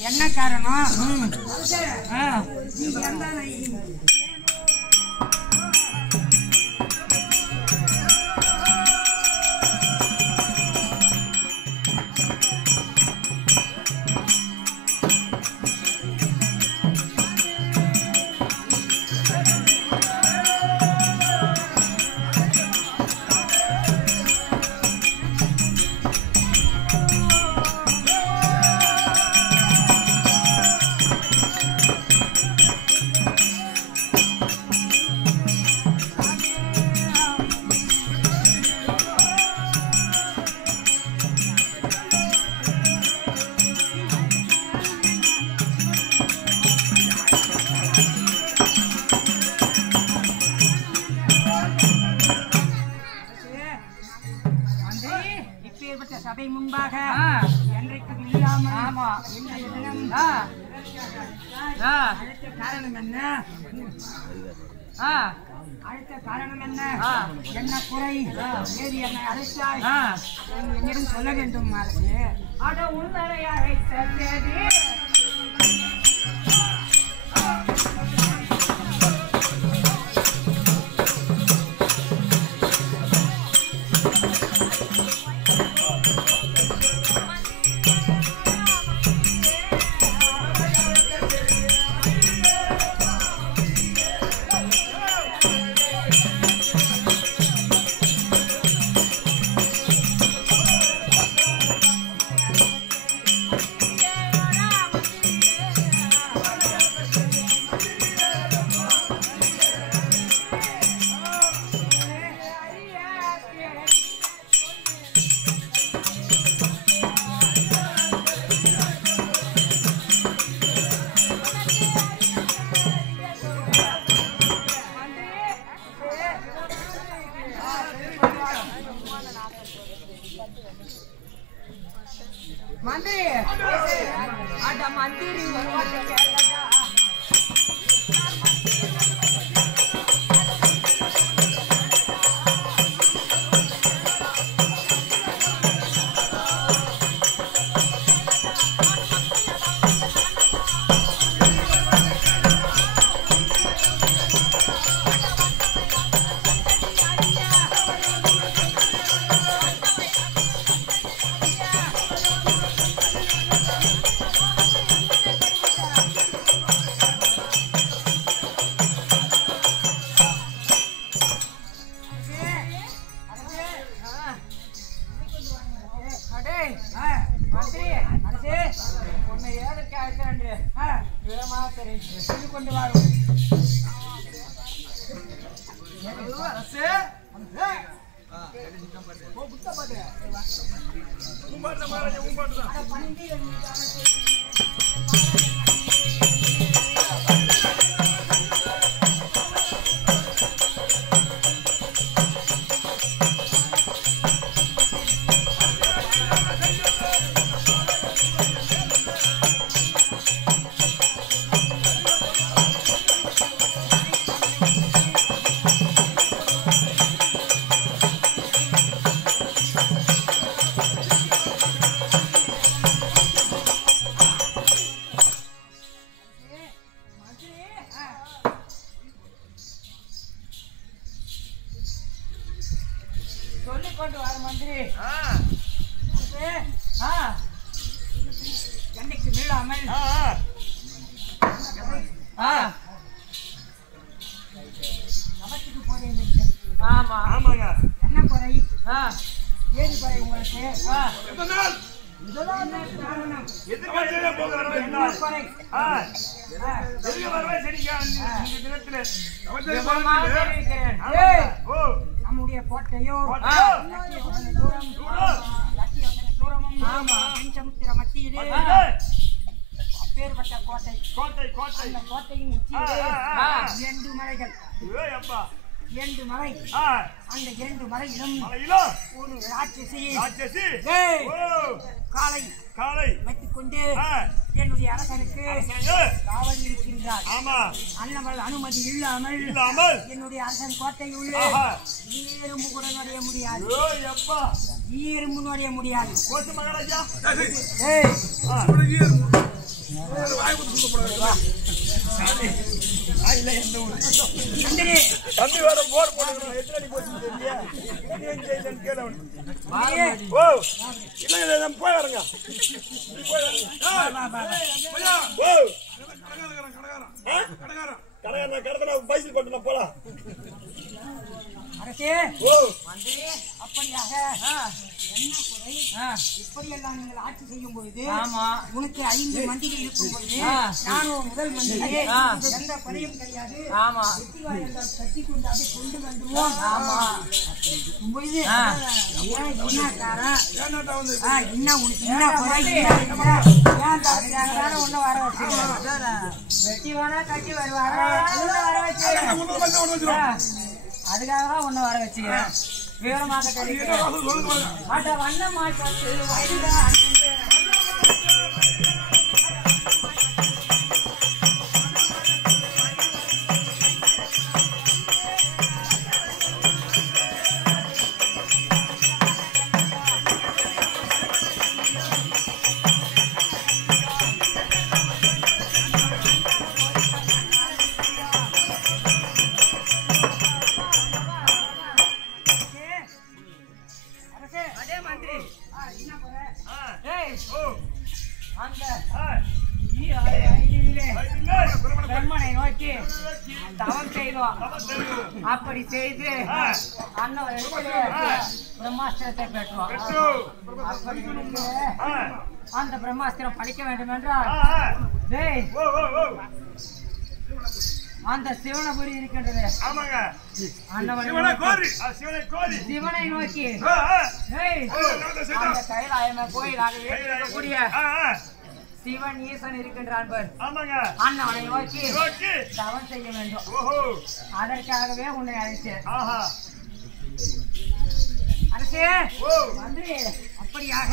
என்ன காரணம்? சபை முன்பாக என்றைக்கும் இல்லாமல் இன்றைய தினம் அடுத்த காரணம் என்ன? அடுத்த காரணம் என்ன? என்ன குறை? ஏது என்னை அழைத்தாய்? என்னிடம் சொல்ல வேண்டும் அரசு. அட உன்னரை அழைத்தது மந்திரி அட மந்திரி கொண்டு வாரும் மந்திரி என்னைக்கு வீழாமல் ஆமா ஆமாங்க என்ன குறை ஏது குறை உங்களுக்கு நம்முடைய கோட்டையோ சமுத்திர மத்தியிலே அப்பேற்பட்ட கோட்டை அந்த கோட்டையின் இரண்டு மலைகள் இரண்டு மலை அந்த இரண்டு மலையிலும் ஒரு ராட்சசி காலை வைத்துக் கொண்டு என்னுடைய அரசனுக்கு காவல் இருக்கின்றார். அண்ணவள் அனுமதி இல்லாமல் என்னுடைய அரசன் கோட்டையுள்ளே ஈரும்பு கூட நுழைய முடியாது. ஈரும்பு நுழைய முடியாது. தம்பி வேற போர் போட்டு எத்தனை அடி போச்சு தெரியல கேளவன் ஓ இல்ல போய் வரங்க ஓ கடற்கரை பைசல் போட்டு போலாம் அரசே ஓ அப்படியாக இப்படியெல்லாம் நீங்கள் ஆட்சி செய்யும் பொழுது உனக்கு 5 மந்திரி இருக்கும் பொழுது நானும் முதல் மந்திரி எந்த குறையும் கிடையாது கட்டி கொண்டு அதை கொண்டு வந்துருவோம் இருக்கும் பொழுது என்ன உனக்கு என்ன குறை ஒண்ணு வர வச்சு வெட்டி வேணா கட்டி வர வச்சு அதுக்காக தான் ஒண்ணு வர வச்சுக்கிறேன் விவரமாக கிடைக்கிறேன் வண்ண மாற்று வயதுதான் அப்படி செய்து அண்ணன் பிரம்மாஸ்திரத்தை பெற்றோம். அந்த பிரம்மாஸ்திரம் படிக்க வேண்டும் என்றால் அந்த சிவனபுரி இருக்கின்றது சிவனை நோக்கி அந்த கைலாயம கோயிலாக இருக்கக்கூடிய சிவன் ஈசன் இருக்கின்றான் அண்ணனை நோக்கி தவம் செய்ய வேண்டும். அதற்காகவே உன்னை அழைத்தேன் அரசே. மந்திரி அப்படியாக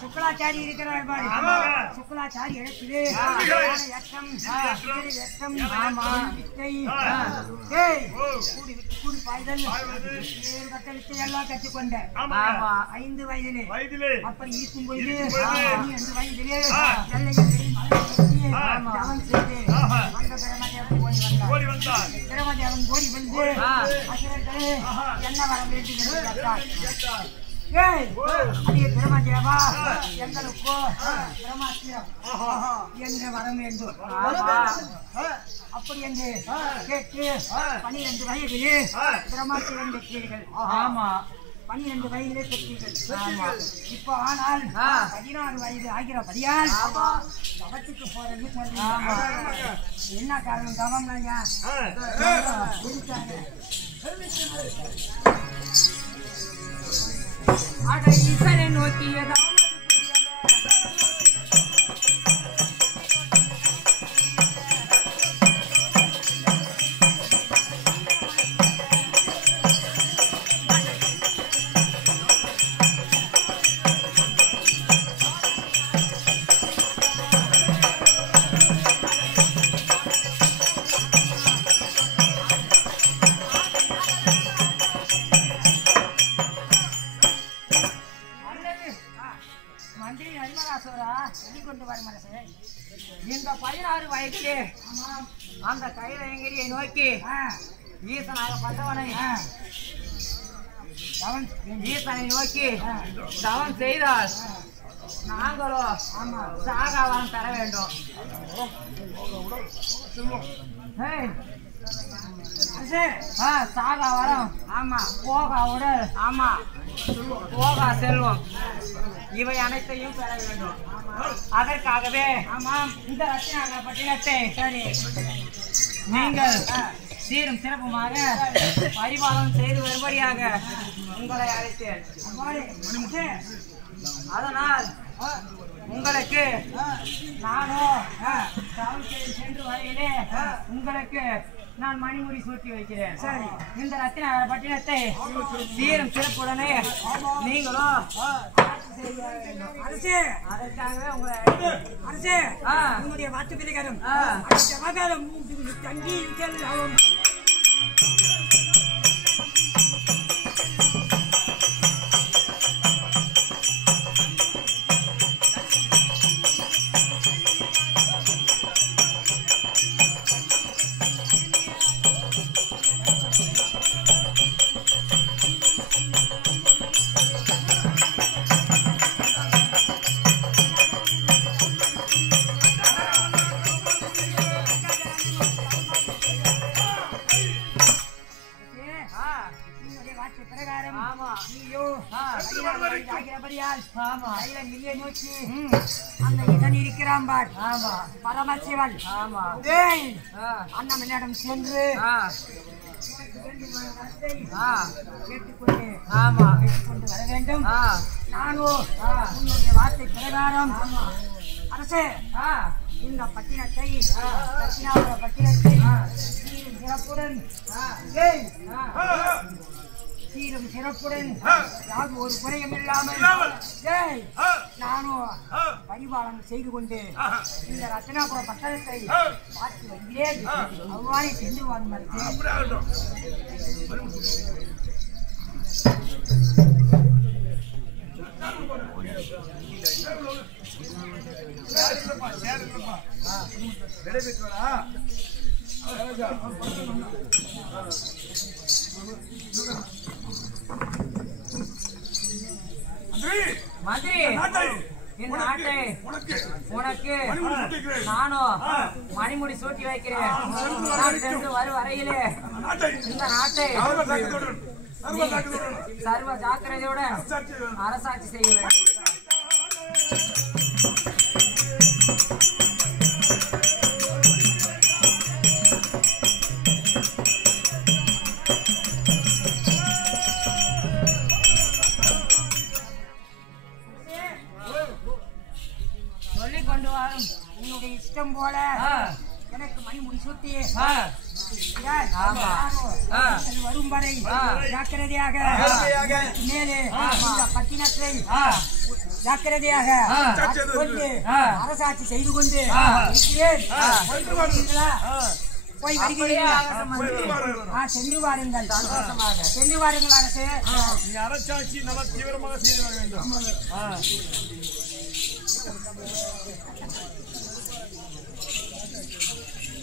சுக்கலாச்சாரி இருக்கிறார். சுக்கலாச்சாரி இடத்திலே கூடி பாய்தல் எல்லாம் கற்றுக்கொண்டேன் 5 வயதிலே. அப்படி இருக்கும் பொழுது 12 வயதிலே தவம் செய்து அந்த ஓடி வந்தார். பிரமதேவன் ஓடி வந்து அசுரர்களே என்ன வர வேண்டும் என்று கேட்டார். பிரமதேவா எங்களுக்கோ பிரமாஸ்திரம் என்று வர வேண்டும். அப்படி என்று கேட்டு 12 வயதிலே பிரமாஸ்திரம் பெற்றீர்கள். 12 வயதிலே பெற்றீர்கள். இப்போ ஆனால் 16 வயது ஆகிறபடியால் தவத்துக்கு போறேன்னு சொல்றீங்க. என்ன காரணம்? தவம் அட ஈசனை நோக்கியதா இந்த 16 வயதிலே அந்த கைலாயங்கிரியை நோக்கி ஈசனை நோக்கி தவம் செய்தால் நாங்களோ சாகாவான் தர வேண்டும். சாகா வரம், ஆமா, போகா உடல், ஆமா, போகா செல்வம், இவை அனைத்தையும் பெற வேண்டும். அதற்காகவே ஆமாம் இந்த ரத்தினாகப்பட்டினத்தை சரி நீங்கள் சீரும் சிறப்புமாக பரிபாலனம் செய்து வரும்படியாக உங்களை அழைத்தேன். அதனால் உங்களுக்கு நானும் சென்று வரையிலே உங்களுக்கு நான் மணிமுடி சூட்டி வைக்கிறேன். சரி, இந்த ரத்தின பட்டினத்தை சீரும் சிறப்புடனே நீங்களும் அரசே, அதற்காகவே உங்களை அரசே உங்களுடைய வாக்கு பிரகாரம் தங்கி செல்லும். பரமசிவன் அண்ணனிடம் சென்று கேட்டுக்கொண்டு வர வேண்டும். நானும் உன்னுடைய வார்த்தை பிரகாரம் அரசே இந்த பட்டினத்தை பட்டினத்தை சிறப்புடன் சீரும் சிறப்புடன் யாரும் ஒரு குறையும் இல்லாமல் நானும் பரிபாலனம் செய்து கொண்டு இந்த ரத்னாபுர பட்டணத்தை பார்த்து வருகிறேன். அவ்வாறே சென்று வாருங்கள். மந்திரி, என் நாட்டை உனக்கு நானும் மணிமுடி சூட்டி வைக்கிறேன். நான் சென்று வரும் வரையிலே இந்த நாட்டை சர்வ ஜாக்கிரதையுடன் அரசாட்சி செய்ய வேண்டும். சொல்லிக் கொண்டு வரும் உன்னுடைய இஷ்டம் போல எனக்கு மணிமுடி சூட்டி வரும் வரை ஜாக்கிரதையாக மேலே பட்டினத்தை ஜாக்கிரதையாக கொண்டு அரசாட்சி செய்து கொண்டு போய் வருகிறீர்களா? சென்று வாருங்கள். சென்று வாருங்கள் அரசு. அரசாட்சி நல்ல தீவிரமாக செய்து வர வேண்டும்.